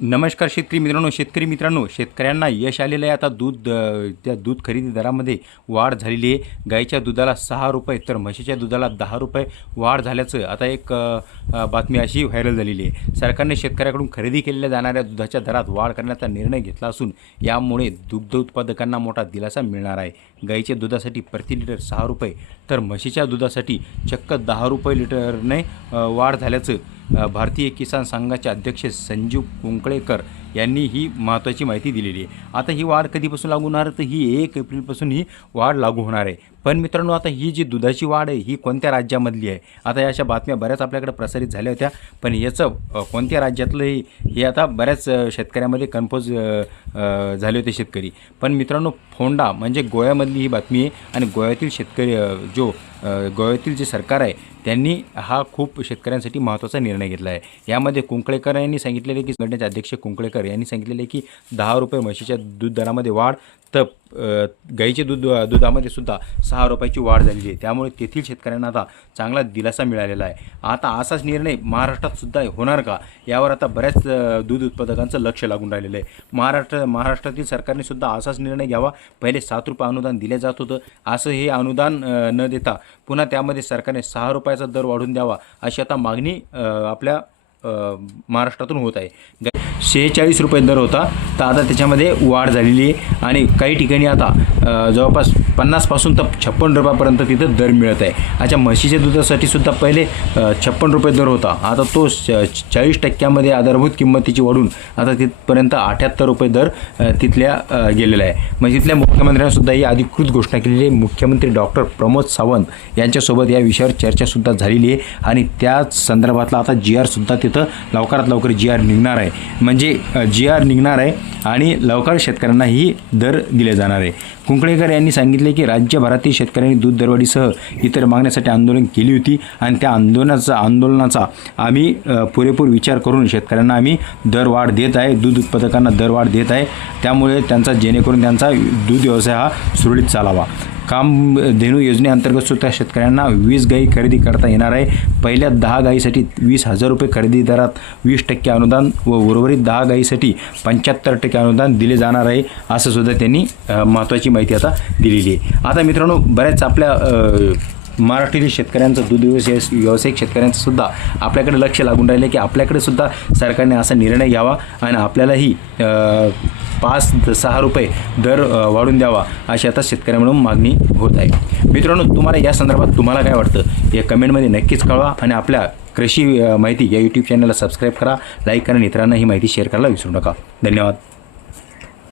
नमस्कार शेतकरी मित्रांनो, शेतकऱ्यांना यश आलेलं आहे। आता त्या दूध खरेदी दरामध्ये वाढ झालेली आहे। गाईच्या दुधाला 6 रुपये तर म्हशीच्या दुधाला 10 रुपये वाढ झाल्याचं आता एक बातमी अशी व्हायरल झालेली आहे। सरकारने शेतकऱ्याकडून खरेदी केलेल्या जाणाऱ्या दुधाच्या दरात वाढ करण्याचा निर्णय घेतला असून यामुळे दुग्ध उत्पादकांना मोठा दिलासा मिळणार आहे। गाईच्या दुधासाठी प्रति लिटर 6 रुपये तर म्हशीच्या दुधासाठी चक्क 10 रुपये लिटरने वाढ झाल्याचं भारतीय किसान संघाचे अध्यक्ष संजीव कुंकळेकर यांनी ही महत्त्वाची माहिती दिलेली आहे। आता ही वाढ कधीपासून लागू होणार, तर ही 1 एप्रिलपासून ही वाढ लागू होणार आहे। पण मित्रांनो, आता ही जी दुधाची वाढ आहे ही कोणत्या राज्यामधली आहे? आता या अशा बातम्या बऱ्याच आपल्याकडे प्रसारित झाल्या होत्या, पण याचं कोणत्या राज्यातलं हे आता बऱ्याच शेतकऱ्यामध्ये कन्फ्यूज झाले होते शेतकरी। पण मित्रांनो, फोंडा म्हणजे गोव्यामधली ही बातमी आहे आणि गोव्यातील शेतकरी गोव्यातील जे सरकार आहे त्यांनी हा खूप शेतकऱ्यांसाठी महत्त्वाचा निर्णय घेतला आहे। यामध्ये कुंकळेकर यांनी सांगितलेले की संघटनेचे अध्यक्ष कुंकळेकर यांनी सांगितलेले की 10 रुपये म्हशीच्या दूध दरामध्ये वाढ, तर गाईचे दुधामध्ये सुद्धा 6 रुपयाची वाढ झालेली आहे। त्यामुळे तेथील शेतकऱ्यांना आता चांगला दिलासा मिळालेला आहे। आता असाच निर्णय महाराष्ट्रात सुद्धा होणार का, यावर आता बऱ्याच दूध उत्पादकांचं लक्ष लागून राहिलेलं आहे। महाराष्ट्रातील सरकारने सुद्धा असाच निर्णय घ्यावा। पहिले 7 रुपये अनुदान दिले जात होतं, असं हे अनुदान न देता पुन्हा त्यामध्ये सरकारने 6 रुपयाचा दर वाढवून द्यावा, अशी आता मागणी आपल्या महाराष्ट्रातून होत आहे। 46 रुपये दर होता, तर आता त्याच्यामध्ये वाढ झालेली आहे आणि काही ठिकाणी आता जवळपास 50 पासून तर 56 रुपयापर्यंत तिथं दर मिळत आहे। अच्छा, म्हशीच्या दुधासाठी सुद्धा पहिले 56 रुपये दर होता, आता तो 40% आधारभूत किंमतीची वाढून आता तिथपर्यंत 78 रुपये दर तिथल्या गेलेला आहे। म्हणजे तिथल्या मुख्यमंत्र्यांनी सुद्धा ही अधिकृत घोषणा केलेली आहे। मुख्यमंत्री डॉक्टर प्रमोद सावंत यांच्यासोबत या विषयावर चर्चासुद्धा झालेली आहे आणि त्याच संदर्भातला आता GR सुद्धा तिथं लवकरात लवकर GR निघणार आहे। म्हणजे GR निघणार आहे आणि लवकर शेतकऱ्यांना ही दर दिले जाणार आहे। कुंकळेकर यांनी सांगितले की राज्यभरातील शेतकऱ्यांनी दूध दरवाढीसह इतर मागण्यासाठी आंदोलन केली होती आणि त्या आंदोलनाचा आम्ही पुरेपूर विचार करून शेतकऱ्यांना आम्ही दरवाढ देत आहे, दूध उत्पादकांना दरवाढ देत आहे। त्यामुळे जेणेकरून त्यांचा दूध व्यवसाय हा सुरळीत चालावा। कामधेनू योजनेअंतर्गत सुद्धा शेतकऱ्यांना 20 गाई खरेदी करता येणार आहे। पहिल्या 10 गाईसाठी 20,000 रुपये खरेदी दरात 20% अनुदान व उर्वरित 10 गाईसाठी 75% अनुदान दिले जाणार आहे, असं सुद्धा त्यांनी महत्त्वाची माहिती आता दिलेली आहे। आता मित्रांनो, बऱ्याच आपल्या महाराष्ट्रातील शेतकऱ्यांचं दूध व्यावसायिक शेतकऱ्यांचं सुद्धा आपल्याकडे लक्ष लागून राहिले की आपल्याकडे सुद्धा सरकारने असा निर्णय घ्यावा आणि आपल्यालाही 5-6 रुपये दर वाढून द्यावा, अशी आता शेतकऱ्यांकडून मागणी होत आहे। मित्रांनो, तुम्हाला या संदर्भात तुम्हाला काय वाटतं हे कमेंटमध्ये नक्कीच कळवा आणि आपल्या कृषी माहिती या YouTube चॅनलला सबस्क्राईब करा, लाईक करा, मित्रांना ही माहिती शेअर करायला विसरू नका। धन्यवाद।